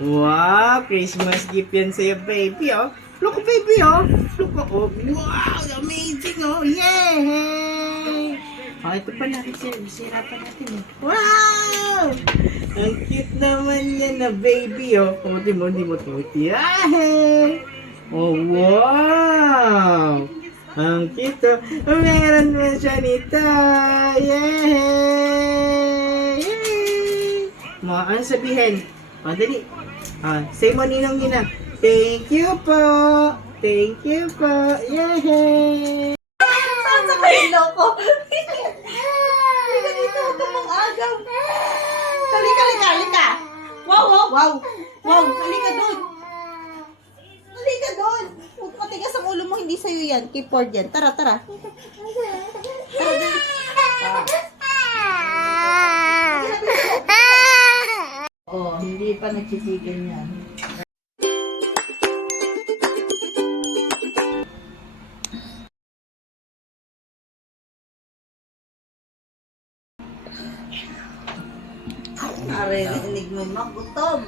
Wow, Christmas gift yan sa'yo, baby, oh. Look, baby, oh. Look, oh. Wow, amazing, oh. Yay! Oh, ito pa natin, sir. Sirapan natin, eh. Wow! Ang cute naman yan na baby, oh. Kumuti mo, hindi mo tumuti. Yay! Oh, wow! Ang cute, oh. Meron mo siya nito. Yay! Yay! Mo, ano sabihin? Oh, dali. Say mo ninong-ninang. Thank you po. Thank you po. Yay! Sa kailo ko. Halika dito, huwag kang mag-agaw. Halika. Wow. Halika doon. Huwag matigas ang ulo mo, hindi sa'yo yan. Keyboard yan. Tara. Tara, dali. Hindi pa nagsisigan yan. Narinig mo, magutom.